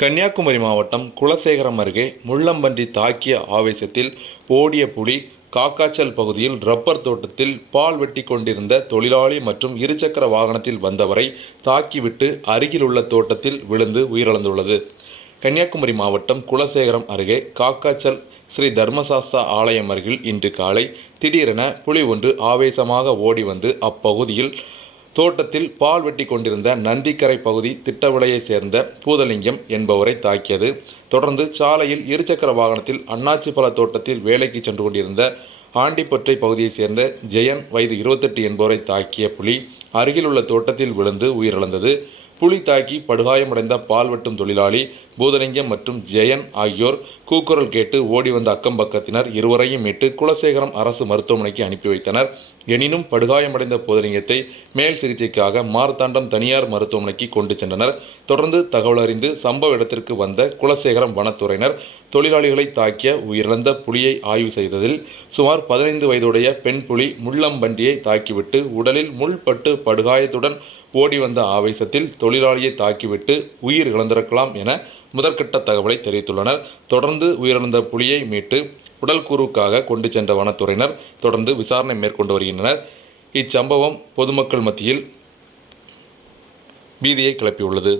கன்னியாகுமரி மாவட்டம் குலசேகரம் அருகே முள்ளம்பன்றி தாக்கிய ஆவேசத்தில் ஓடிய புலி காக்காச்சல் பகுதியில் ரப்பர் தோட்டத்தில் பால் வெட்டி கொண்டிருந்த தொழிலாளி மற்றும் இருசக்கர வாகனத்தில் வந்தவரை தாக்கிவிட்டு அருகிலுள்ள தோட்டத்தில் விழுந்து உயிரிழந்துள்ளது. கன்னியாகுமரி மாவட்டம் குலசேகரம் அருகே காக்காச்சல் ஸ்ரீ தர்மசாஸ்தா ஆலயம் அருகில் இன்று காலை திடீரென புலி ஒன்று ஆவேசமாக ஓடி வந்து அப்பகுதியில் தோட்டத்தில் பால் வெட்டி கொண்டிருந்த நந்திக்கரை பகுதி திட்டவிளையைச் சேர்ந்த பூதலிங்கம் என்பவரை தாக்கியது. தொடர்ந்து சாலையில் இருசக்கர வாகனத்தில் அண்ணாச்சிப்பழ தோட்டத்தில் வேலைக்கு சென்று கொண்டிருந்த ஆண்டிப்பற்றை பகுதியைச் சேர்ந்த ஜெயன் வயது இருபத்தெட்டு என்பவரை தாக்கிய புலி அருகிலுள்ள தோட்டத்தில் விழுந்து உயிரிழந்தது. புலி தாக்கி படுகாயமடைந்த பால் வெட்டும் தொழிலாளி பூதலிங்கம் மற்றும் ஜெயன் ஆகியோர் கூக்குரல் கேட்டு ஓடி வந்த அக்கம் பக்கத்தினர் இருவரையும் மீட்டு குலசேகரம் அரசு மருத்துவமனைக்கு அனுப்பி வைத்தனர். எனினும் படுகாயமடைந்த பூதலிங்கத்தை மேல் சிகிச்சைக்காக மார்த்தாண்டம் தனியார் மருத்துவமனைக்கு கொண்டு சென்றனர். தொடர்ந்து தகவல் அறிந்து சம்பவ இடத்திற்கு வந்த குலசேகரம் வனத்துறையினர் தொழிலாளிகளை தாக்கிய உயிரிழந்த புலியை ஆய்வு செய்ததில் சுமார் பதினைந்து வயதுடைய பெண் புலி முள்ளம்பண்டியை தாக்கிவிட்டு உடலில் முள்பட்டு படுகாயத்துடன் ஓடி வந்த ஆவேசத்தில் தொழிலாளியை தாக்கிவிட்டு உயிர் இழந்திருக்கலாம் என முதற்கட்ட தகவலை தெரிவித்துள்ளனர். தொடர்ந்து உயிரிழந்த புலியை மீட்டு உடல் கூறுக்காக கொண்டு சென்ற வனத்துறையினர் தொடர்ந்து விசாரணை மேற்கொண்டு வருகின்றனர். இச்சம்பவம் பொதுமக்கள் மத்தியில் பீதியை கிளப்பியுள்ளது.